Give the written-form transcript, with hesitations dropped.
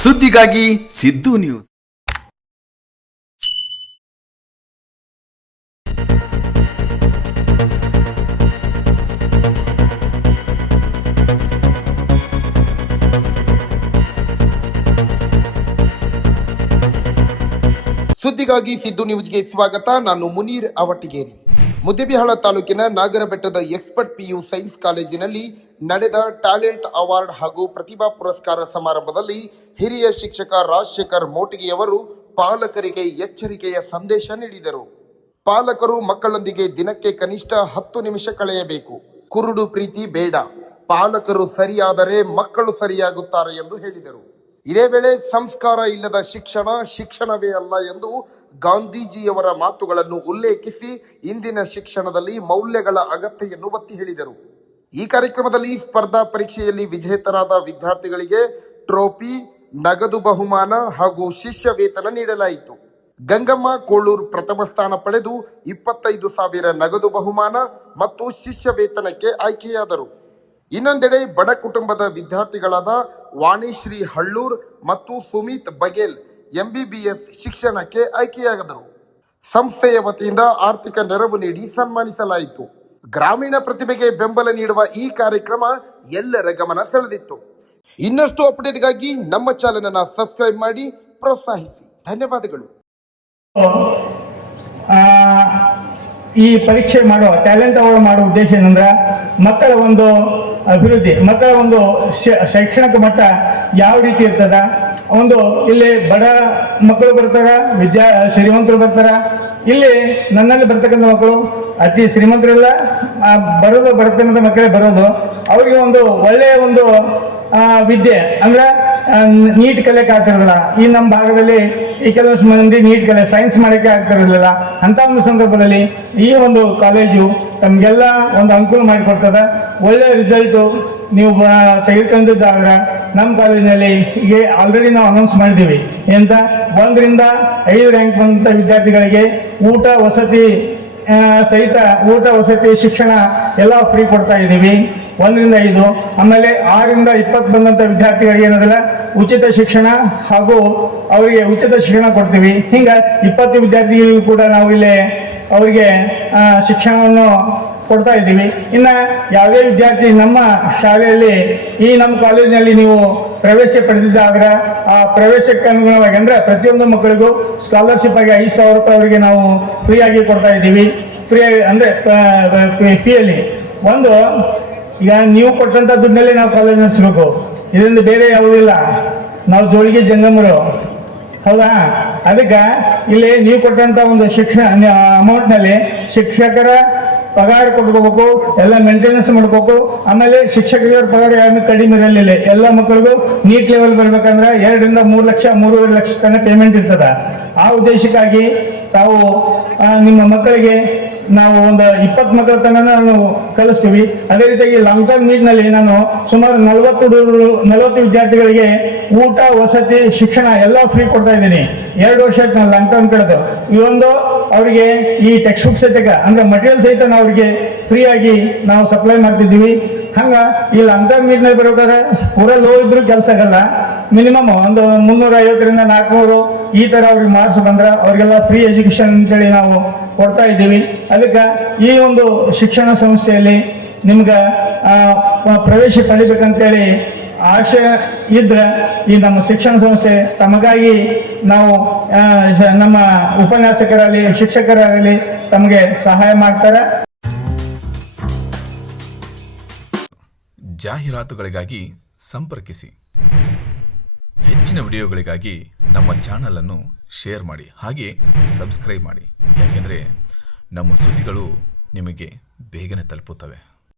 ಸುದ್ದಿಗಾಗಿ ಸಿದ್ದು ನ್ಯೂಸ್. ಸುದ್ದಿಗಾಗಿ ಸಿದ್ದು ನ್ಯೂಸ್ಗೆ ಸ್ವಾಗತ. ನಾನು ಮುನೀರ್ ಅವಟಿಗೇರಿ. ಮುದ್ದೇಬಿಹಾಳ ತಾಲೂಕಿನ ನಾಗರಬೆಟ್ಟದ ಎಕ್ಸ್ಪರ್ಟ್ PU ಸೈನ್ಸ್ ಕಾಲೇಜಿನಲ್ಲಿ ನಡೆದ ಟ್ಯಾಲೆಂಟ್ ಅವಾರ್ಡ್ ಹಾಗೂ ಪ್ರತಿಭಾ ಪುರಸ್ಕಾರ ಸಮಾರಂಭದಲ್ಲಿ ಹಿರಿಯ ಶಿಕ್ಷಕ ರಾಜಶೇಖರ್ ಮೋಟಿಗೆಯವರು ಪಾಲಕರಿಗೆ ಎಚ್ಚರಿಕೆಯ ಸಂದೇಶ ನೀಡಿದರು. ಪಾಲಕರು ಮಕ್ಕಳೊಂದಿಗೆ ದಿನಕ್ಕೆ ಕನಿಷ್ಠ 10 ನಿಮಿಷ ಕಳೆಯಬೇಕು. ಕುರುಡು ಪ್ರೀತಿ ಬೇಡ. ಪಾಲಕರು ಸರಿಯಾದರೆ ಮಕ್ಕಳು ಸರಿಯಾಗುತ್ತಾರೆ ಎಂದು ಹೇಳಿದರು. ಇದೇ ವೇಳೆ ಸಂಸ್ಕಾರ ಇಲ್ಲದ ಶಿಕ್ಷಣವೇ ಅಲ್ಲ ಎಂದು ಗಾಂಧೀಜಿಯವರ ಮಾತುಗಳನ್ನು ಉಲ್ಲೇಖಿಸಿ ಇಂದಿನ ಶಿಕ್ಷಣದಲ್ಲಿ ಮೌಲ್ಯಗಳ ಅಗತ್ಯವನ್ನು ಒತ್ತಿ ಹೇಳಿದರು. ಈ ಕಾರ್ಯಕ್ರಮದಲ್ಲಿ ಸ್ಪರ್ಧಾ ಪರೀಕ್ಷೆಯಲ್ಲಿ ವಿಜೇತರಾದ ವಿದ್ಯಾರ್ಥಿಗಳಿಗೆ ಟ್ರೋಫಿ, ನಗದು ಬಹುಮಾನ ಹಾಗೂ ಶಿಷ್ಯ ವೇತನ ನೀಡಲಾಯಿತು. ಗಂಗಮ್ಮ ಕೋಳೂರು ಪ್ರಥಮ ಸ್ಥಾನ ಪಡೆದು 25,000 ನಗದು ಬಹುಮಾನ ಮತ್ತು ಶಿಷ್ಯ ವೇತನಕ್ಕೆ ಆಯ್ಕೆಯಾದರು. ಇನ್ನೊಂದೆಡೆ ಬಡ ಕುಟುಂಬದ ವಿದ್ಯಾರ್ಥಿಗಳಾದ ವಾಣಿಶ್ರೀ ಹಳ್ಳೂರ್ ಮತ್ತು ಸುಮಿತ್ ಬಗೇಲ್ MBBS ಶಿಕ್ಷಣಕ್ಕೆ ಆಯ್ಕೆಯಾದರು. ಸಂಸ್ಥೆಯ ವತಿಯಿಂದ ಆರ್ಥಿಕ ನೆರವು ನೀಡಿ ಸನ್ಮಾನಿಸಲಾಯಿತು. ಗ್ರಾಮೀಣ ಪ್ರತಿಭೆಗೆ ಬೆಂಬಲ ನೀಡುವ ಈ ಕಾರ್ಯಕ್ರಮ ಎಲ್ಲರ ಗಮನ ಸೆಳೆದಿತ್ತು. ಇನ್ನಷ್ಟು ಅಪ್ಡೇಟ್ಗಾಗಿ ನಮ್ಮ ಚಾನೆಲ್ ಅನ್ನು ಸಬ್ಸ್ಕ್ರೈಬ್ ಮಾಡಿ ಪ್ರೋತ್ಸಾಹಿಸಿ. ಧನ್ಯವಾದಗಳು. ಈ ಪರೀಕ್ಷೆ ಮಾಡುವ ಟ್ಯಾಲೆಂಟ್ ಅವಾರ್ಡ್ ಮಾಡುವ ಉದ್ದೇಶ ಏನಂದ್ರೆ ಮಕ್ಕಳ ಒಂದು ಅಭಿವೃದ್ಧಿ, ಮಕ್ಕಳ ಒಂದು ಶೈಕ್ಷಣಿಕ ಮಟ್ಟ ಯಾವ ರೀತಿ ಇರ್ತದ. ಒಂದು ಇಲ್ಲಿ ಬಡ ಮಕ್ಕಳು ಬರ್ತಾರ, ಶ್ರೀಮಂತರು ಬರ್ತಾರ. ಇಲ್ಲಿ ನನ್ನಲ್ಲಿ ಬರ್ತಕ್ಕಂಥ ಮಕ್ಕಳು ಅತಿ ಶ್ರೀಮಂತರೆಲ್ಲ ಬರ್ತಕ್ಕಂಥ ಮಕ್ಕಳೇ ಬರೋದು. ಅವ್ರಿಗೆ ಒಂದು ಒಳ್ಳೆಯ ಒಂದು ವಿದ್ಯೆ ಅಂದ್ರೆ ನೀಟ್ ಕಲಿಯಕ್ಕೆ ಆಗ್ತಿರಲಿಲ್ಲ. ಈ ನಮ್ಮ ಭಾಗದಲ್ಲಿ ಈ ಕೆಲವಷ್ಟು ಮಂದಿ ನೀಟ್ ಕಲೆ ಸೈನ್ಸ್ ಮಾಡಕ್ಕೆ ಆಗ್ತಿರಲಿಲ್ಲ. ಅಂತ ಒಂದು ಸಂದರ್ಭದಲ್ಲಿ ಈ ಒಂದು ಕಾಲೇಜು ತಮಗೆಲ್ಲ ಒಂದು ಅನುಕೂಲ ಮಾಡಿಕೊಡ್ತದ. ಒಳ್ಳೆ ರಿಸಲ್ಟು ನೀವು ತೆಗೆದುಕೊಂಡಿದ್ದಾದ್ರೆ ನಮ್ಮ ಕಾಲೇಜಿನಲ್ಲಿ ಈಗ ಆಲ್ರೆಡಿ ನಾವು ಅನೌನ್ಸ್ ಮಾಡಿದ್ದೀವಿ. ಎಂತ 1 ರಿಂದ 5 ರ್ಯಾಂಕ್ ಬಂದಂಥ ವಿದ್ಯಾರ್ಥಿಗಳಿಗೆ ಊಟ ವಸತಿ ಸಹಿತ ಶಿಕ್ಷಣ ಎಲ್ಲ ಫ್ರೀ ಕೊಡ್ತಾ ಇದ್ದೀವಿ. 1 ರಿಂದ 5. ಆಮೇಲೆ 6 ರಿಂದ 20 ಬಂದಂಥ ವಿದ್ಯಾರ್ಥಿಗಳಿಗೆ ಏನದಲ್ಲ ಉಚಿತ ಶಿಕ್ಷಣ ಹಾಗೂ ಅವರಿಗೆ ಉಚಿತ ಶಿಕ್ಷಣ ಕೊಡ್ತೀವಿ. ಹಿಂಗೆ 20 ವಿದ್ಯಾರ್ಥಿಗಳಿಗೂ ಕೂಡ ನಾವು ಇಲ್ಲಿ ಅವರಿಗೆ ಶಿಕ್ಷಣವನ್ನು ಕೊಡ್ತಾ ಇದ್ದೀವಿ. ಇನ್ನು ಯಾವುದೇ ವಿದ್ಯಾರ್ಥಿ ನಮ್ಮ ಶಾಲೆಯಲ್ಲಿ ಈ ನಮ್ಮ ಕಾಲೇಜಿನಲ್ಲಿ ನೀವು ಪ್ರವೇಶ ಪಡೆದಿದ್ದಾದ್ರೆ ಆ ಪ್ರವೇಶಕ್ಕೆ ಅನುಗುಣವಾಗಿ ಅಂದರೆ ಪ್ರತಿಯೊಂದು ಮಕ್ಕಳಿಗೂ ಸ್ಕಾಲರ್ಶಿಪ್ ಆಗಿ 5,000 ರೂಪಾಯಿ ಅವರಿಗೆ ನಾವು ಫ್ರೀಯಾಗಿ ಕೊಡ್ತಾ ಇದ್ದೀವಿ. ಫ್ರೀಯಾಗಿ ಅಂದರೆ ಫೀಯಲ್ಲಿ ಒಂದು ಈಗ ನೀವು ಕೊಟ್ಟಂಥ ದುಡ್ಡಿನಲ್ಲಿ ನಾವು ಕಾಲೇಜ್ ನಡೆಸಬೇಕು. ಇದರಿಂದ ಬೇರೆ ಯಾವುದಿಲ್ಲ. ನಾವು ಜೋಳಿಗೆ ಜಂಗಮರು, ಹೌದಾ? ಅದಕ್ಕೆ ಇಲ್ಲಿ ನೀವು ಕೊಟ್ಟಂಥ ಒಂದು ಶಿಕ್ಷಣ ಅಮೌಂಟ್ನಲ್ಲಿ ಶಿಕ್ಷಕರ ಪಗಾರ ಕೊಟ್ಕೋಬೇಕು, ಎಲ್ಲ ಮೇಂಟೆನೆನ್ಸ್ ಮಾಡ್ಕೋಬೇಕು. ಆಮೇಲೆ ಶಿಕ್ಷಕರ ಪಗಾರ ಯಾರು ಕಡಿಮೆ ಇರಲಿಲ್ಲ. ಎಲ್ಲ ಮಕ್ಕಳಿಗೂ ನೀಟ್ ಲೆವೆಲ್ ಬರ್ಬೇಕಂದ್ರೆ 2 ರಿಂದ 3 ಲಕ್ಷ 3.5 ಲಕ್ಷ ತನಕ ಪೇಮೆಂಟ್ ಇರ್ತದ. ಆ ಉದ್ದೇಶಕ್ಕಾಗಿ ತಾವು ನಿಮ್ಮ ಮಕ್ಕಳಿಗೆ ನಾವು ಒಂದು 20 ಮಕ್ಕಳ ತನಕ ನಾನು ಕಲಿಸ್ತೀವಿ. ಅದೇ ರೀತಿಯಾಗಿ ಲಾಂಗ್ ಟರ್ಮ್ ನೀಟ್ನಲ್ಲಿ ನಾನು ಸುಮಾರು 40 ವಿದ್ಯಾರ್ಥಿಗಳಿಗೆ ಊಟ ವಸತಿ ಶಿಕ್ಷಣ ಎಲ್ಲ ಫ್ರೀ ಕೊಡ್ತಾ ಇದ್ದೀನಿ. 2 ವರ್ಷ ನಾನು ಲಾಂಗ್ ಟರ್ಮ್ ಕಳೆದು ಈ ಒಂದು ಅವರಿಗೆ ಈ ಟೆಕ್ಸ್ಟ್ ಬುಕ್ ಸಹಿತ ಅಂದ್ರೆ ಮಟೀರಿಯಲ್ ಸಹಿತ ನಾವು ಅವರಿಗೆ ಫ್ರೀಯಾಗಿ ನಾವು ಸಪ್ಲೈ ಮಾಡ್ತಿದ್ದೀವಿ. ಹಂಗ ಈ ಲಾಂಗ್ ಟರ್ಮ್ ನೀಟ್ನಲ್ಲಿ ಬರ್ಬೇಕಾದ್ರೆ ಪೂರಾ ಲೋ ಇದ್ರೂ ಕೆಲಸ ಆಗಲ್ಲ. ಮಿನಿಮಮ್ ಒಂದು 350 ರಿಂದ 400 ಈ ತರ ಅವ್ರಿಗೆ ಮಾರ್ಕ್ಸ್ ಬಂದ್ರೆ ಅವ್ರಿಗೆಲ್ಲ ಫ್ರೀ ಎಜುಕೇಶನ್ ಅಂತೇಳಿ ನಾವು ಕೊಡ್ತಾ ಇದ್ದೀವಿ. ಅದಕ್ಕೆ ಈ ಒಂದು ಶಿಕ್ಷಣ ಸಂಸ್ಥೆಯಲ್ಲಿ ನಿಮ್ಗೆ ಪ್ರವೇಶ ಪಡಿಬೇಕಂತೇಳಿ ಆಶೆ ಇದ್ರೆ ಈ ನಮ್ಮ ಶಿಕ್ಷಣ ಸಂಸ್ಥೆ ತಮಗಾಗಿ ನಾವು ನಮ್ಮ ಉಪನ್ಯಾಸಕರಲ್ಲಿ ಶಿಕ್ಷಕರಾಗಲಿ ತಮಗೆ ಸಹಾಯ ಮಾಡ್ತಾರೆ. ಜಾಹೀರಾತುಗಳಿಗಾಗಿ ಸಂಪರ್ಕಿಸಿ. ಹೆಚ್ಚಿನ ವಿಡಿಯೋಗಳಿಗಾಗಿ ನಮ್ಮ ಚಾನಲನ್ನು ಶೇರ್ ಮಾಡಿ, ಹಾಗೆ ಸಬ್ಸ್ಕ್ರೈಬ್ ಮಾಡಿ. ಯಾಕೆಂದರೆ ನಮ್ಮ ಸುದ್ದಿಗಳು ನಿಮಗೆ ಬೇಗನೆ ತಲುಪುತ್ತವೆ.